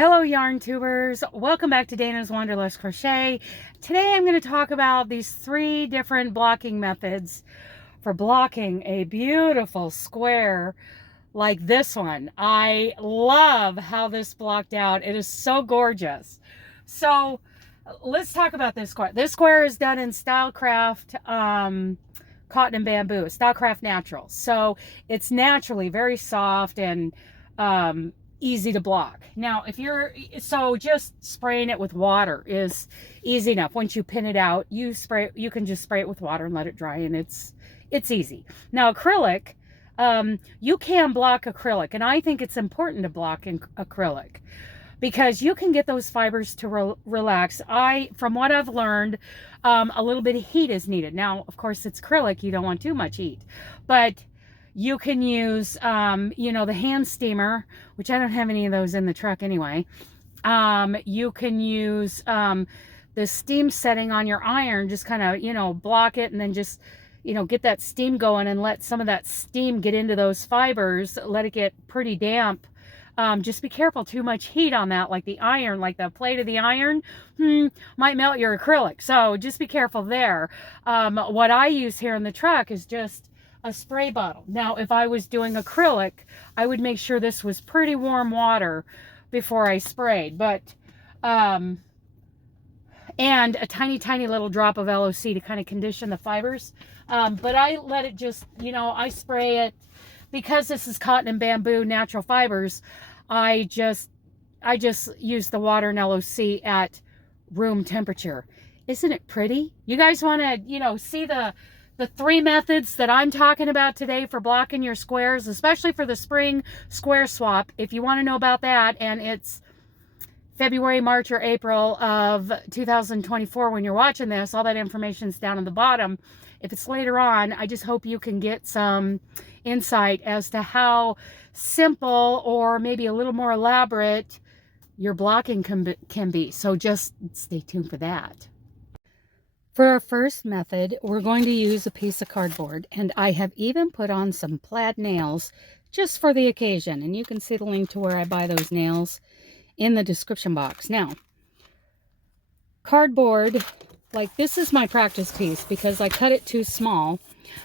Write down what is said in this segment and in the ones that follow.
Hello yarn tubers, welcome back to Dana's Wanderlust Crochet. Today I'm going to talk about these 3 different blocking methods for blocking a beautiful square like this one. I love how this blocked out. It is so gorgeous. So let's talk about this square. This square is done in Stylecraft cotton and bamboo, Stylecraft natural. So it's naturally very soft and easy to block. Now, if you're, so just spraying it with water is easy enough. Once you pin it out, you can just spray it with water and let it dry, and it's easy. Now, acrylic, you can block acrylic, and I think it's important to block in acrylic because you can get those fibers to relax. From what I've learned, a little bit of heat is needed. Now, of course, it's acrylic, you don't want too much heat, but you can use, you know, the hand steamer, which I don't have any of those in the truck anyway. You can use the steam setting on your iron, just kind of, you know, block it and then just, you know, get that steam going and let some of that steam get into those fibers, let it get pretty damp. Just be careful, too much heat on that, like the iron, like the plate of the iron, might melt your acrylic. So just be careful there. What I use here in the truck is just a spray bottle. Now, if I was doing acrylic, I would make sure this was pretty warm water before I sprayed, but and a tiny little drop of L.O.C to kind of condition the fibers. But I let it just, you know, I spray it because this is cotton and bamboo natural fibers. I just use the water and L.O.C at room temperature. Isn't it pretty? You guys want to, you know, see the 3 methods that I'm talking about today for blocking your squares, especially for the spring square swap. If you want to know about that, and it's February, March, or April of 2024 when you're watching this, all that information's down at the bottom. If it's later on, I just hope you can get some insight as to how simple or maybe a little more elaborate your blocking can be. So just stay tuned for that. For our first method, we're going to use a piece of cardboard, and I have even put on some plaid nails just for the occasion, and you can see the link to where I buy those nails in the description box. Now, cardboard, like this is my practice piece because I cut it too small,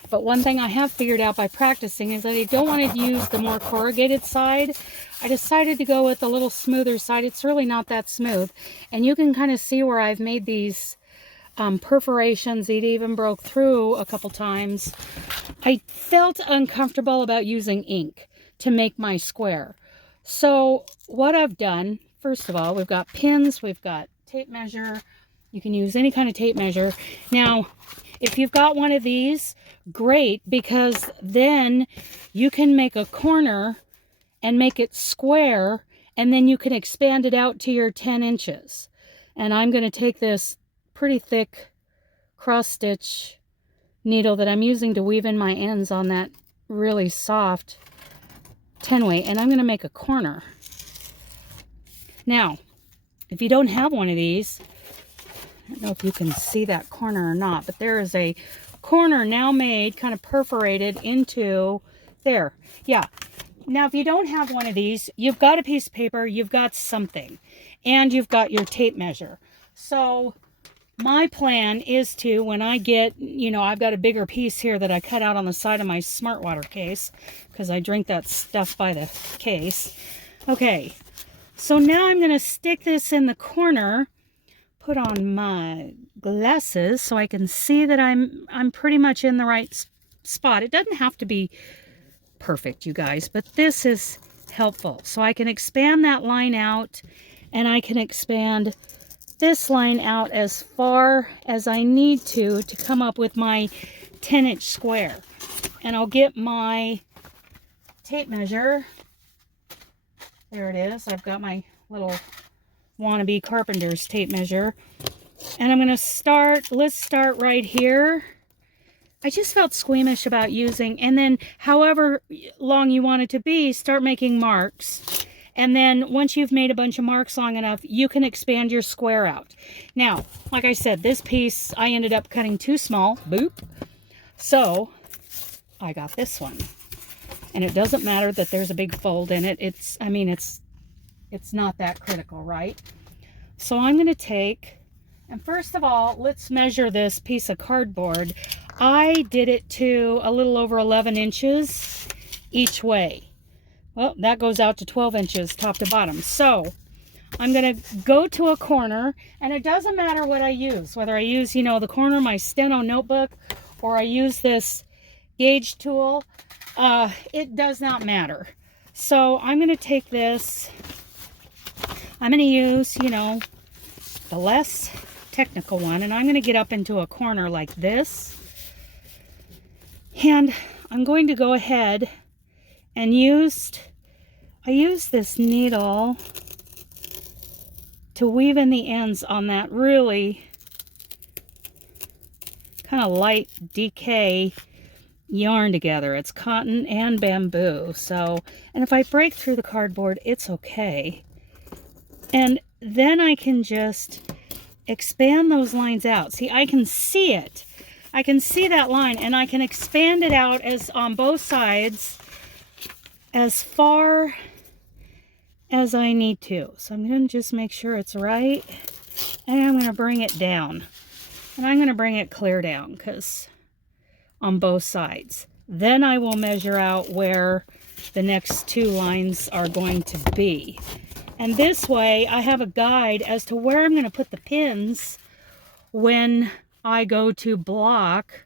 but one thing I have figured out by practicing is that I don't want to use the more corrugated side. I decided to go with a little smoother side. It's really not that smooth, and you can kind of see where I've made these perforations. It even broke through a couple times. I felt uncomfortable about using ink to make my square. So what I've done, first of all, we've got pins, we've got tape measure. You can use any kind of tape measure. Now, if you've got one of these, great, because then you can make a corner and make it square, and then you can expand it out to your 10 inches. And I'm going to take this pretty thick cross stitch needle that I'm using to weave in my ends on that really soft 10 weight, and I'm going to make a corner. Now, if you don't have one of these, I don't know if you can see that corner or not, but there is a corner now made, kind of perforated into there. Yeah. Now, if you don't have one of these, you've got a piece of paper, you've got something, and you've got your tape measure. So my plan is to, when I get, you know, I've got a bigger piece here that I cut out on the side of my smart water case because I drink that stuff by the case. Okay, so now I'm going to stick this in the corner, put on my glasses so I can see that I'm pretty much in the right spot. It doesn't have to be perfect, you guys, but this is helpful. So I can expand that line out, and I can expand this line out as far as I need to come up with my 10-inch square. And I'll get my tape measure. There it is. I've got my little wannabe carpenter's tape measure. And I'm going to start, let's start right here. I just felt squeamish about using, and then however long you want it to be, start making marks. And then once you've made a bunch of marks long enough, you can expand your square out. Now, like I said, this piece I ended up cutting too small. Boop. So I got this one. And it doesn't matter that there's a big fold in it. I mean, it's it's not that critical, right? So I'm going to take, and first of all, let's measure this piece of cardboard. I did it to a little over 11 inches each way. Well, that goes out to 12 inches top to bottom. So I'm going to go to a corner, and it doesn't matter what I use, whether I use, you know, the corner of my steno notebook or I use this gauge tool. It does not matter. So I'm going to take this. I'm going to use, you know, the less technical one, and I'm going to get up into a corner like this. And I'm going to go ahead and I use this needle to weave in the ends on that really kind of light decay yarn together. It's cotton and bamboo. So, and if I break through the cardboard, it's okay. And then I can just expand those lines out. See, I can see it. I can see that line, and I can expand it out as on both sides as far as I need to. So I'm going to just make sure it's right, and I'm going to bring it down, and I'm going to bring it clear down because on both sides. Then I will measure out where the next two lines are going to be. And this way I have a guide as to where I'm going to put the pins when I go to block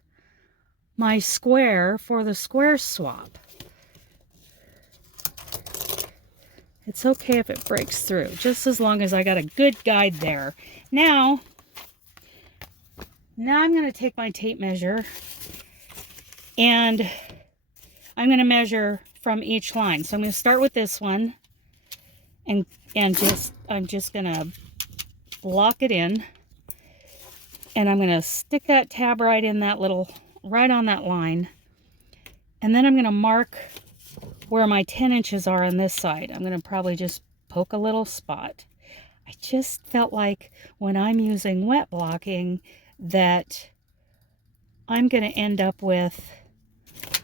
my square for the square swap. It's okay if it breaks through, just as long as I got a good guide there. Now I'm going to take my tape measure, and I'm going to measure from each line. So I'm going to start with this one, and I'm just going to lock it in, and I'm going to stick that tab right in that little, right on that line. And then I'm going to mark where my 10 inches are on this side. I'm going to probably just poke a little spot. I just felt like when I'm using wet blocking that I'm going to end up with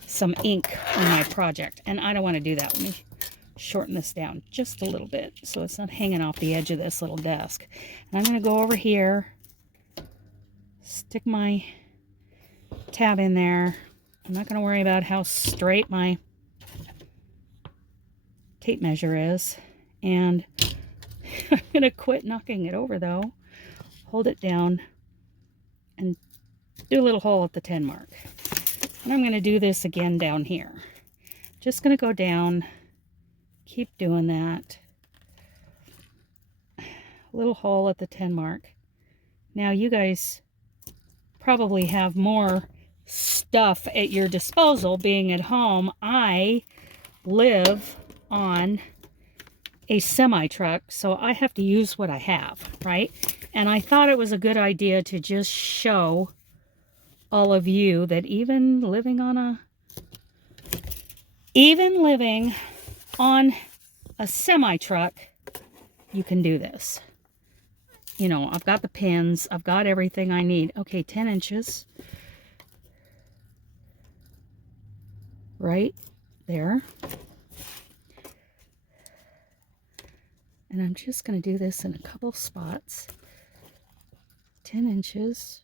some ink on my project, and I don't want to do that. Let me shorten this down just a little bit so it's not hanging off the edge of this little desk. And I'm going to go over here, stick my tab in there. I'm not going to worry about how straight my tape measure is, and I'm going to quit knocking it over though. Hold it down and do a little hole at the 10 mark. And I'm going to do this again down here. Just going to go down, keep doing that. Little hole at the 10 mark. Now you guys probably have more stuff at your disposal being at home. I live on a semi-truck, so I have to use what I have, right? And I thought it was a good idea to just show all of you that even living on a semi-truck, you can do this. You know, I've got the pins, I've got everything I need. Okay, 10 inches. Right there. And I'm just going to do this in a couple spots. 10 inches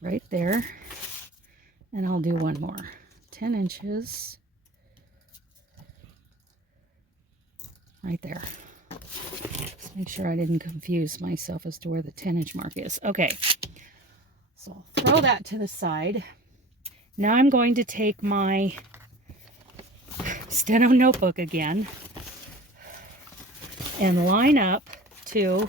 right there. And I'll do one more. 10 inches right there. Just make sure I didn't confuse myself as to where the 10-inch mark is. Okay, so I'll throw that to the side. Now I'm going to take my steno notebook again and line up to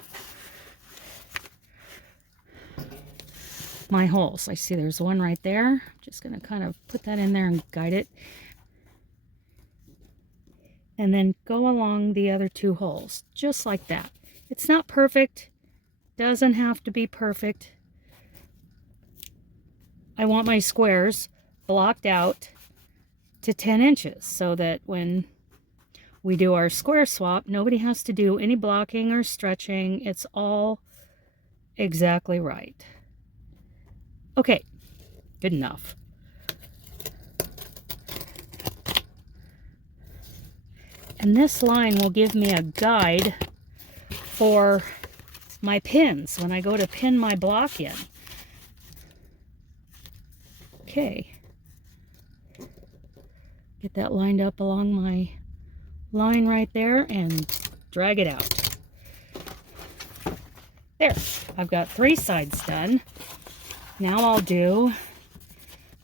my holes. I see there's one right there. Just going to kind of put that in there and guide it. And then go along the other two holes, just like that. It's not perfect. Doesn't have to be perfect. I want my squares blocked out to 10 inches so that when we do our square swap, nobody has to do any blocking or stretching. It's all exactly right. Okay, good And this line will give me a guide for my pins when I go to pin my block in. Okay. Get that lined up along my line right there and drag it out. There, I've got 3 sides done. Now I'll do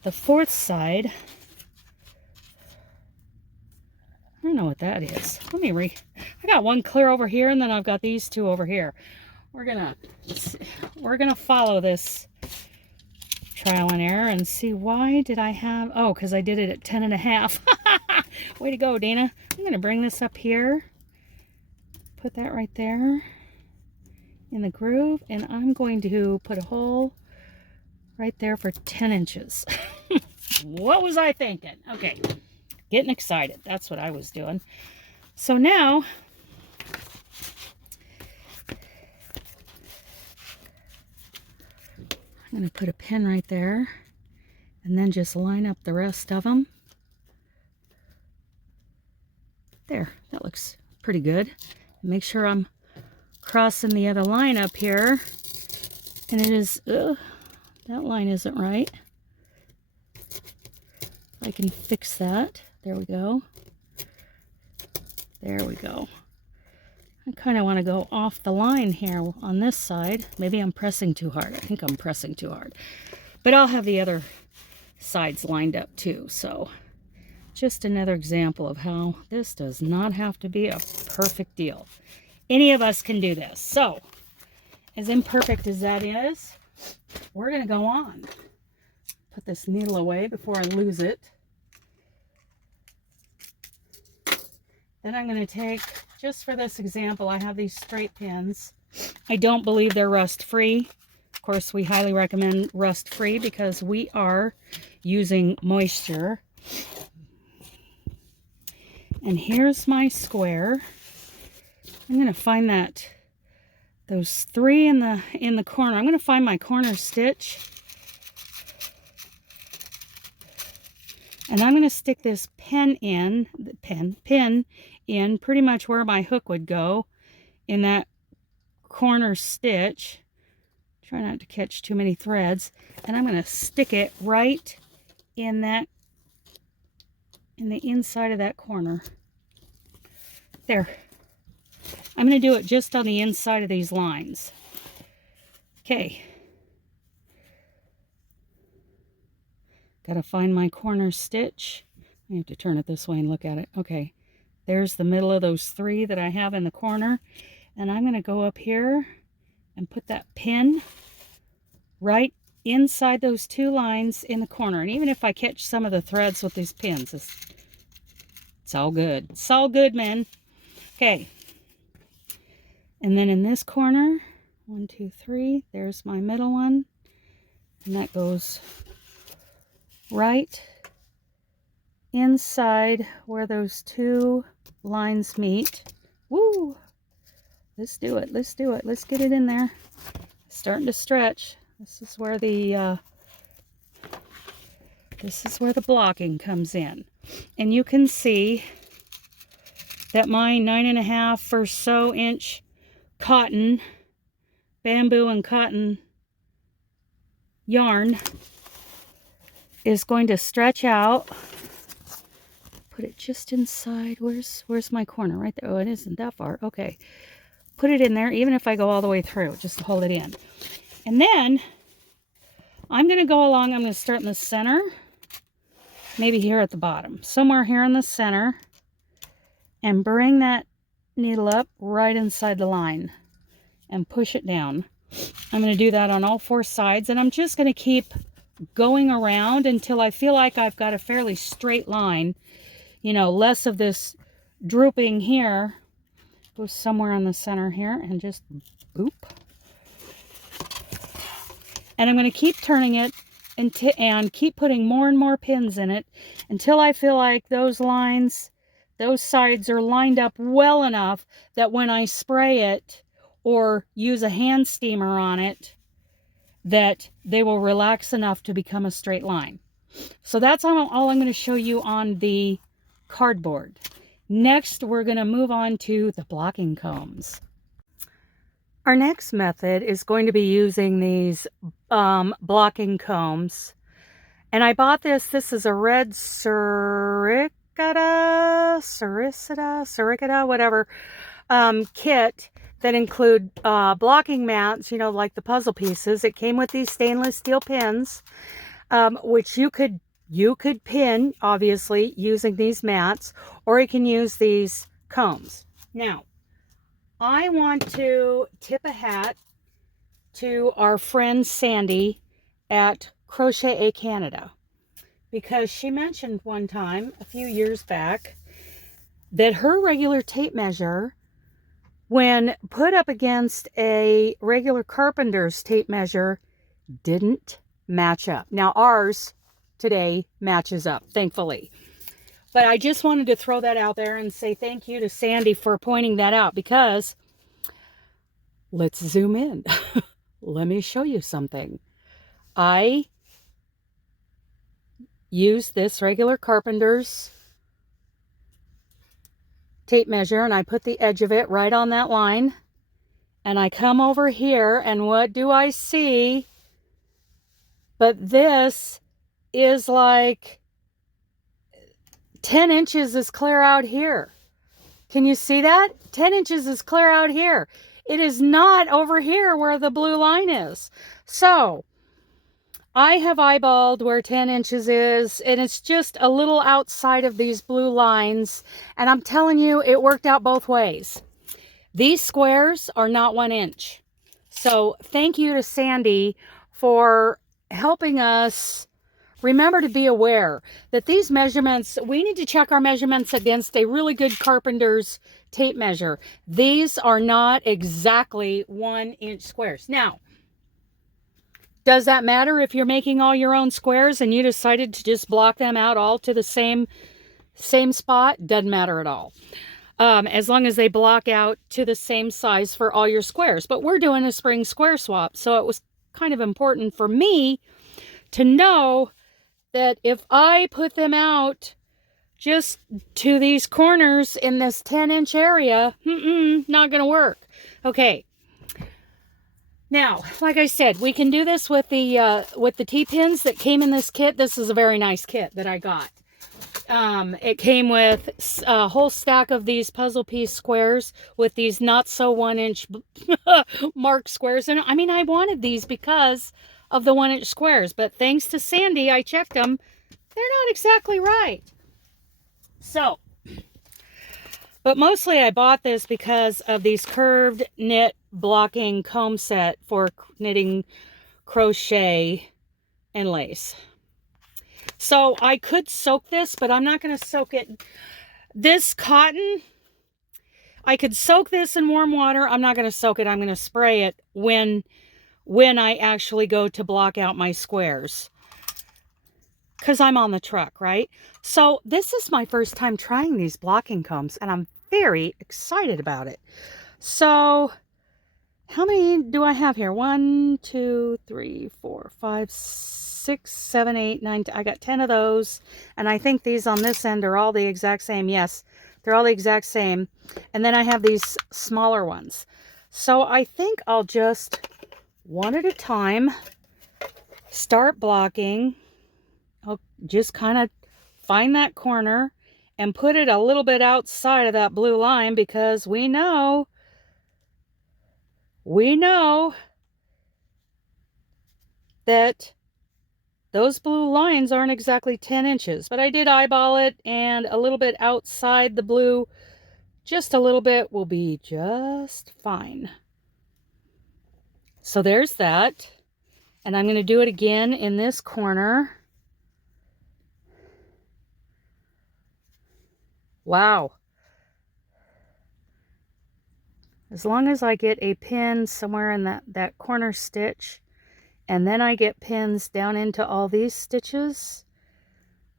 the 4th side. I don't know what that is. I got one clear over here, and then I've got these 2 over here. We're gonna follow this trial and error and see why did I have, oh, because I did it at 10.5. Way to go, Dana. I'm gonna bring this up here, put that right there in the groove, and I'm going to put a hole right there for 10 inches. What was I thinking? Okay, getting excited. That's what I was doing. So now I'm going to put a pin right there and then just line up the rest of them. There, that looks pretty good. Make sure I'm crossing the other line up here. And it is, that line isn't right. I can fix that. There we go. There we go. I kind of want to go off the line here on this side. Maybe I'm pressing too hard. I think I'm pressing too hard. But I'll have the other sides lined up too. So just another example of how this does not have to be a perfect deal. Any of us can do this. So as imperfect as that is, we're going to go on. Put this needle away before I lose it. Then I'm going to take, just for this example, I have these straight pins. I don't believe they're rust-free. Of course, we highly recommend rust-free because we are using moisture. And here's my square. I'm going to find those 3 in the corner. I'm going to find my corner stitch. And I'm going to stick this pin in pretty much where my hook would go in that corner stitch. Try not to catch too many threads. And I'm going to stick it right in the inside of that corner. There. I'm going to do it just on the inside of these lines. Okay. Got to find my corner stitch. I have to turn it this way and look at it. Okay, there's the middle of those 3 that I have in the corner. And I'm going to go up here and put that pin right inside those 2 lines in the corner. And even if I catch some of the threads with these pins, it's all good. It's all good, man. Okay. And then in this corner, 1, 2, 3, there's my middle one. And that goes right inside where those 2 lines meet. Woo! Let's do it. Let's do it. Let's get it in there. It's starting to stretch. This is where the blocking comes in. And you can see that my 9.5 or so inch cotton, bamboo and cotton yarn is going to stretch out. Put it just inside. Where's my corner? Right there. Oh, it isn't that far. Okay. Put it in there, even if I go all the way through, just to hold it in. And then I'm going to go along. I'm going to start in the center, maybe here at the bottom, somewhere here in the center, and bring that needle up right inside the line and push it down. I'm going to do that on all 4 sides, and I'm just going to keep going around until I feel like I've got a fairly straight line, you know, less of this drooping here. Go somewhere in the center here and just boop. And I'm going to keep turning it and keep putting more and more pins in it until I feel like those lines, those sides are lined up well enough that when I spray it or use a hand steamer on it, that they will relax enough to become a straight line. So that's all I'm going to show you on the cardboard. Next, we're going to move on to the blocking combs. Our next method is going to be using these blocking combs. And I bought this. This is a red Suricata, whatever, kit that include blocking mats, you know, like the puzzle pieces. It came with these stainless steel pins, which you could pin, obviously, using these mats, or you can use these combs. Now, I want to tip a hat to our friend Sandy at Crochet Canada, because she mentioned one time a few years back that her regular tape measure, when put up against a regular carpenter's tape measure, didn't match up. Now ours today matches up, thankfully. But I just wanted to throw that out there and say thank you to Sandy for pointing that out, because let's zoom in. Let me show you something. I use this regular carpenter's tape measure, and I put the edge of it right on that line, and I come over here, and what do I see? But this is like 10 inches is clear out here. Can you see that? 10 inches is clear out here. It is not over here where the blue line is. So I have eyeballed where 10 inches is, and it's just a little outside of these blue lines. And I'm telling you, it worked out both ways. These squares are not 1 inch. So thank you to Sandy for helping us remember to be aware that these measurements, we need to check our measurements against a really good carpenter's tape measure. These are not exactly 1 inch squares. Now, does that matter if you're making all your own squares and you decided to just block them out all to the same spot? Doesn't matter at all. As long as they block out to the same size for all your squares. But we're doing a spring square swap, so it was kind of important for me to know that if I put them out just to these corners in this 10-inch area, not going to work. Okay. Now, like I said, we can do this with the T-pins that came in this kit. This is a very nice kit that I got. It came with a whole stack of these puzzle piece squares with these not so 1 inch mark squares. And I mean, I wanted these because of the 1 inch squares, but thanks to Sandy, I checked them. They're not exactly right. So, but mostly I bought this because of these curved knit blocking comb set for knitting crochet and lace. So I could soak this, but I'm not going to soak it. This cotton, I could soak this in warm water. I'm not going to soak it. I'm going to spray it when I actually go to block out my squares, because I'm on the truck, right? So this is my first time trying these blocking combs, and I'm very excited about it. So how many do I have here? 1, 2, 3, 4, 5, 6, 7, 8, 9. I got 10 of those, and I think these on this end are all the exact same. Yes, they're all the exact same. And then I have these smaller ones. So I think I'll just, one at a time, start blocking. I'll just kind of find that corner and put it a little bit outside of that blue line, because we know that those blue lines aren't exactly 10 inches, but I did eyeball it, and a little bit outside the blue, just a little bit, will be just fine. So there's that. And I'm going to do it again in this corner. Wow. As long as I get a pin somewhere in that corner stitch, and then I get pins down into all these stitches,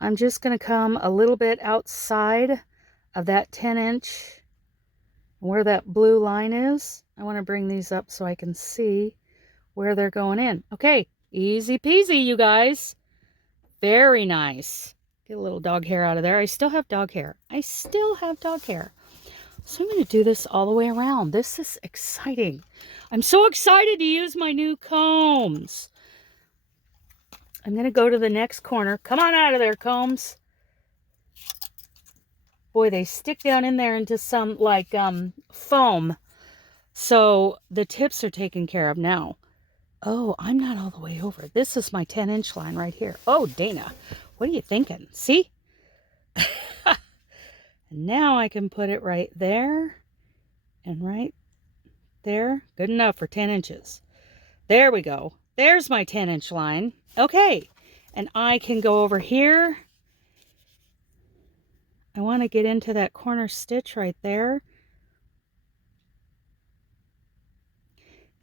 I'm just going to come a little bit outside of that 10-inch where that blue line is. I want to bring these up so I can see where they're going in. Okay, easy peasy, you guys. Very nice. Get a little dog hair out of there. I still have dog hair. I still have dog hair. So I'm going to do this all the way around. This is exciting. I'm so excited to use my new combs. I'm going to go to the next corner. Come on out of there, combs. Boy, they stick down in there into some like foam. So the tips are taken care of now. Oh, I'm not all the way over. This is my 10-inch line right here. Oh, Dana, what are you thinking? See? Now I can put it right there and right there. Good enough for 10 inches. There we go. There's my 10-inch line. Okay. And I can go over here. I want to get into that corner stitch right there.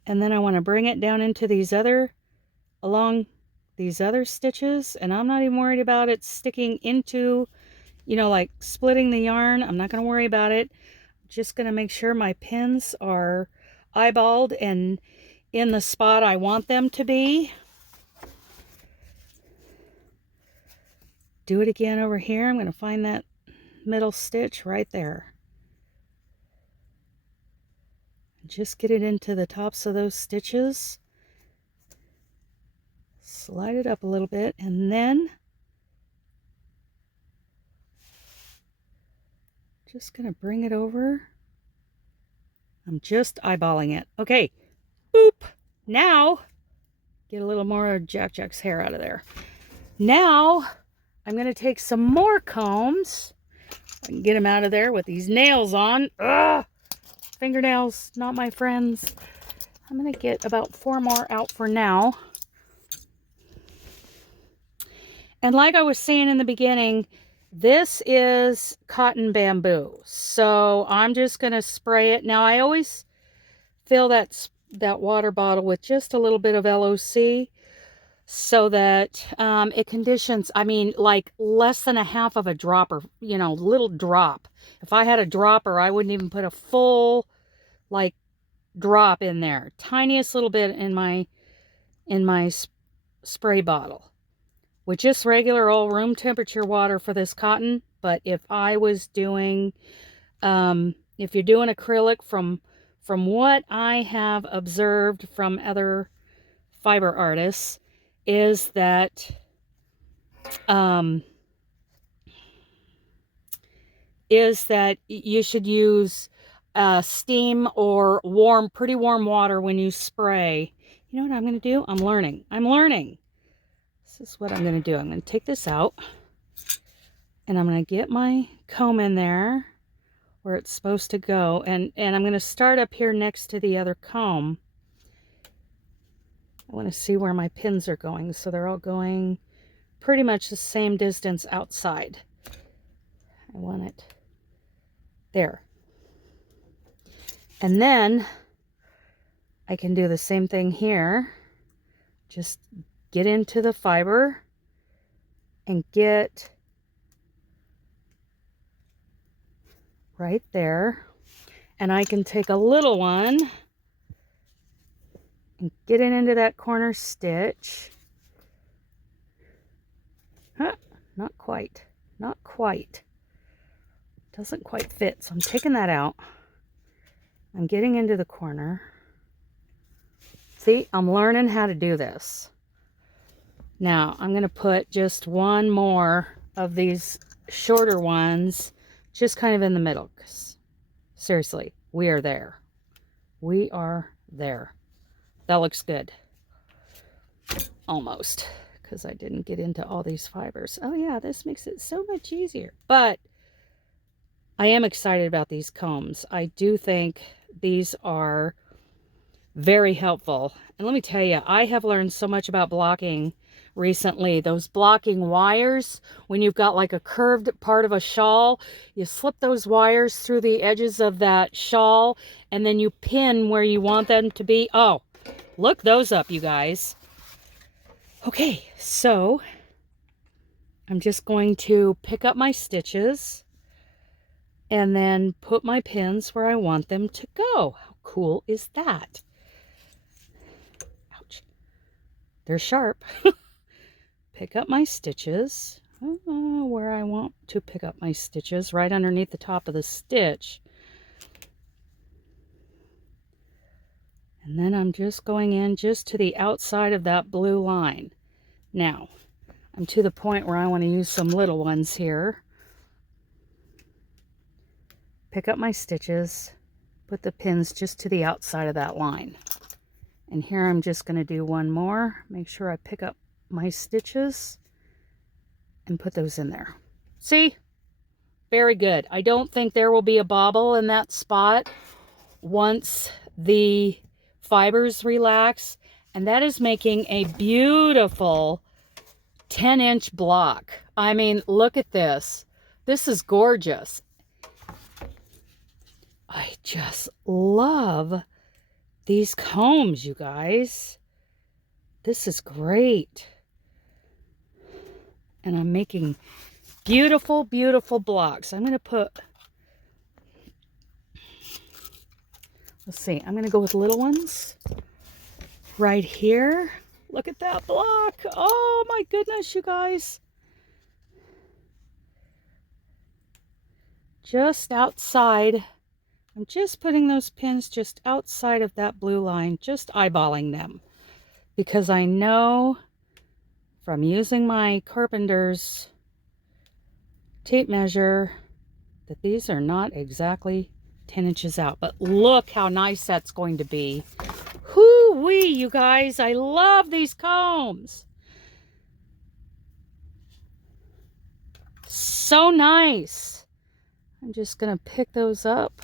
And then I want to bring it down into these other, along these other stitches. And I'm not even worried about it sticking into, you know, like splitting the yarn. I'm not going to worry about it. I'm just going to make sure my pins are eyeballed and in the spot I want them to be. Do it again over here. I'm going to find that middle stitch right there. Just get it into the tops of those stitches. Slide it up a little bit and then just going to bring it over. I'm just eyeballing it. Okay. Boop. Now, get a little more Jack's hair out of there. Now, I'm going to take some more combs. I can get them out of there with these nails on. Ugh! Fingernails, not my friends. I'm going to get about 4 more out for now. And like I was saying in the beginning, this is cotton bamboo. So I'm just going to spray it. Now I always fill that water bottle with just a little bit of L.O.C. so that it conditions, I mean, like less than a half of a dropper, you know, little drop. If I had a dropper, I wouldn't even put a full, like, drop in there. Tiniest little bit in my spray bottle. With just regular old room temperature water for this cotton. But if I was doing, if you're doing acrylic, from what I have observed from other fiber artists, is that you should use steam or pretty warm water when you spray. You know what I'm going to do? I'm learning. This is what I'm going to do. I'm going to take this out and I'm going to get my comb in there where it's supposed to go, and I'm going to start up here next to the other comb. I want to see where my pins are going, so they're all going pretty much the same distance outside. I want it there. And then I can do the same thing here. Just get into the fiber and get right there. And I can take a little one and get it into that corner stitch. Huh, not quite. Not quite. Doesn't quite fit, so I'm taking that out. I'm getting into the corner. See, I'm learning how to do this. Now, I'm going to put just one more of these shorter ones just kind of in the middle. 'Cause seriously, we are there. We are there. That looks good. Almost. Because I didn't get into all these fibers. Oh yeah, this makes it so much easier. But I am excited about these combs. I do think these are very helpful. And let me tell you, I have learned so much about blocking recently. Those blocking wires, when you've got like a curved part of a shawl, you slip those wires through the edges of that shawl and then you pin where you want them to be. Oh, look those up, you guys. Okay, so I'm just going to pick up my stitches and then put my pins where I want them to go. How cool is that? Ouch. They're sharp. Pick up my stitches where I want to pick up my stitches, right underneath the top of the stitch. And then I'm just going in just to the outside of that blue line. Now, I'm to the point where I want to use some little ones here. Pick up my stitches, put the pins just to the outside of that line. And here I'm just going to do one more. Make sure I pick up my stitches and put those in there. See? Very good. I don't think there will be a bobble in that spot once the fibers relax. And that is making a beautiful 10-inch block. I mean, look at this. This is gorgeous. I just love these combs, you guys. This is great. And I'm making beautiful, beautiful blocks. I'm going to put, let's see, I'm going to go with little ones right here. Look at that block. Oh my goodness, you guys. Just outside. I'm just putting those pins just outside of that blue line, just eyeballing them. Because I know from using my carpenter's tape measure that these are not exactly 10 inches out. But look how nice that's going to be. Hoo-wee, you guys. I love these combs. So nice. I'm just going to pick those up.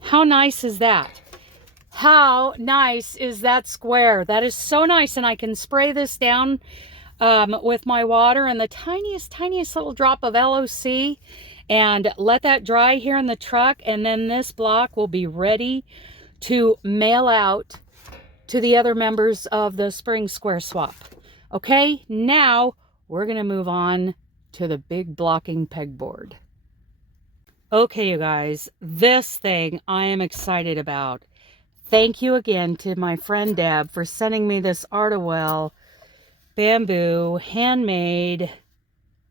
How nice is that? How nice is that square? That is so nice. And I can spray this down with my water and the tiniest little drop of L.O.C. and let that dry here in the truck. And then this block will be ready to mail out to the other members of the Spring Square Swap. Okay, now we're going to move on to the big blocking pegboard. Okay, you guys, this thing I am excited about. Thank you again to my friend Deb for sending me this Artowell bamboo handmade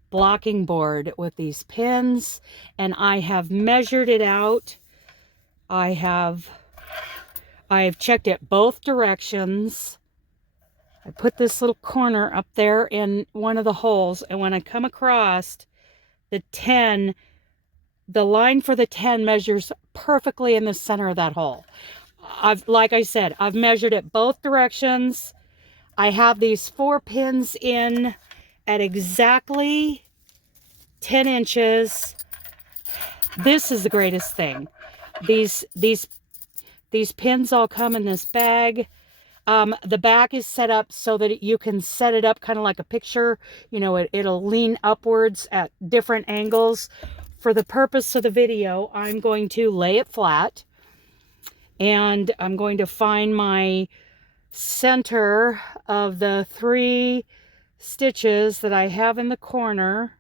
blocking board with these pins, and I have measured it out. I've checked it both directions. I put this little corner up there in one of the holes, and when I come across the 10, the line for the 10 measures perfectly in the center of that hole. Like I said, I've measured it both directions. I have these 4 pins in at exactly 10 inches. This is the greatest thing. These pins all come in this bag. The back is set up so that you can set it up kind of like a picture. You know, it'll lean upwards at different angles. For the purpose of the video, I'm going to lay it flat. And I'm going to find my center of the 3 stitches that I have in the corner.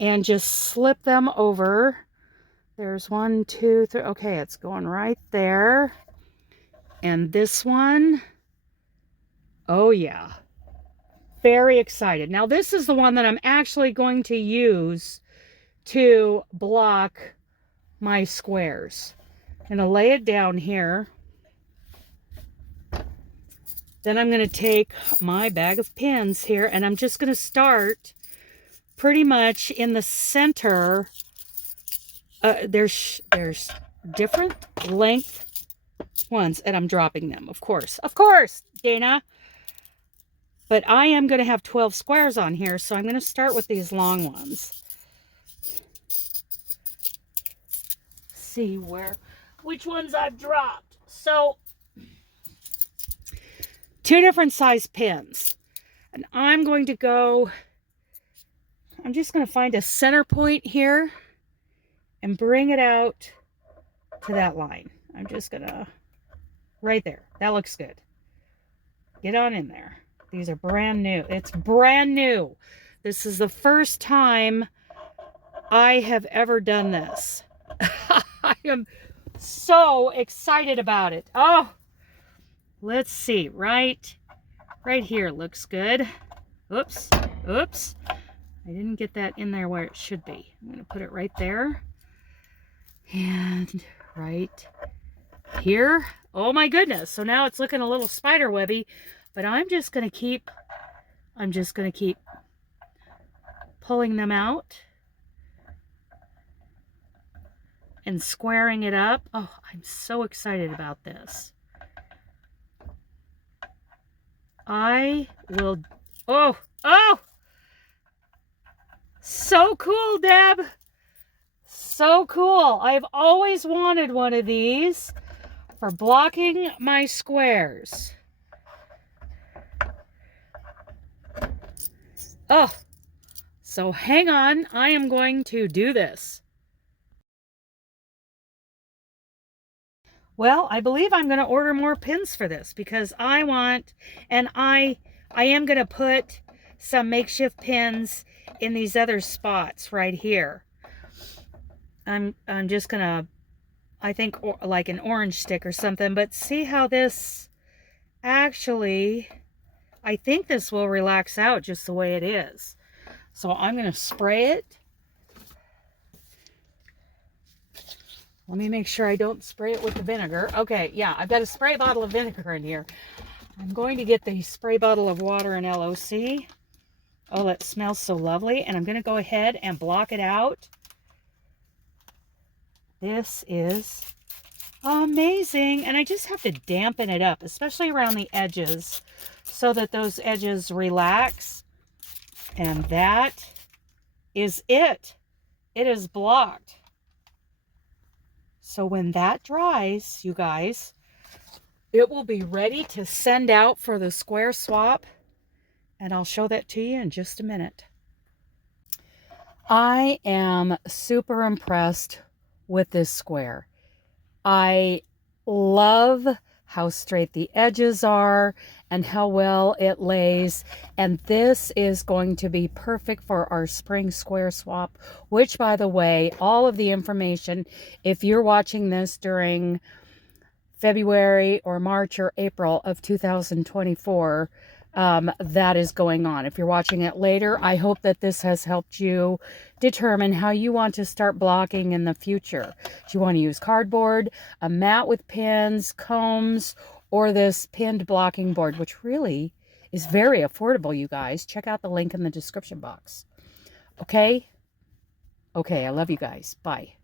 And just slip them over. There's 1, 2, 3. Okay, it's going right there. And this one, oh yeah, very excited. Now this is the one that I'm actually going to use to block my squares. I'm going to lay it down here. Then I'm going to take my bag of pins here, and I'm just going to start pretty much in the center. There's different length ones, and I'm dropping them, of course, Dana. But I am going to have 12 squares on here, so I'm going to start with these long ones. See which ones I've dropped. So 2 different size pins, and I'm going to go, I'm just going to find a center point here and bring it out to that line. I'm just going to, right there. That looks good. Get on in there. These are brand new. It's brand new. This is the first time I have ever done this. I am so excited about it. Oh, let's see, right right here looks good. Oops, oops. I didn't get that in there where it should be. I'm going to put it right there. And right here. Oh my goodness. So now it's looking a little spider webby, but I'm just going to keep pulling them out and squaring it up. Oh, I'm so excited about this. I will, oh, so cool, Deb. So cool. I've always wanted one of these for blocking my squares. Oh, so hang on. I am going to do this. Well, I believe I'm going to order more pins for this because I want, and I am going to put some makeshift pins in these other spots right here. I'm just going to, I think, like an orange stick or something, but see how this actually, I think this will relax out just the way it is. So I'm going to spray it. Let me make sure I don't spray it with the vinegar. Okay, yeah, I've got a spray bottle of vinegar in here. I'm going to get the spray bottle of water in L.O.C. Oh, that smells so lovely. And I'm going to go ahead and block it out. This is amazing. And I just have to dampen it up, especially around the edges, so that those edges relax. And that is it. It is blocked. So when that dries, you guys, it will be ready to send out for the square swap. And I'll show that to you in just a minute. I am super impressed with this square. I love how straight the edges are and how well it lays. And this is going to be perfect for our spring square swap, which, by the way, all of the information, if you're watching this during February or March or April of 2024, that is going on. If you're watching it later, I hope that this has helped you determine how you want to start blocking in the future. Do you want to use cardboard, a mat with pins, combs, or this pinned blocking board, which really is very affordable, you guys. Check out the link in the description box. Okay? Okay, I love you guys. Bye.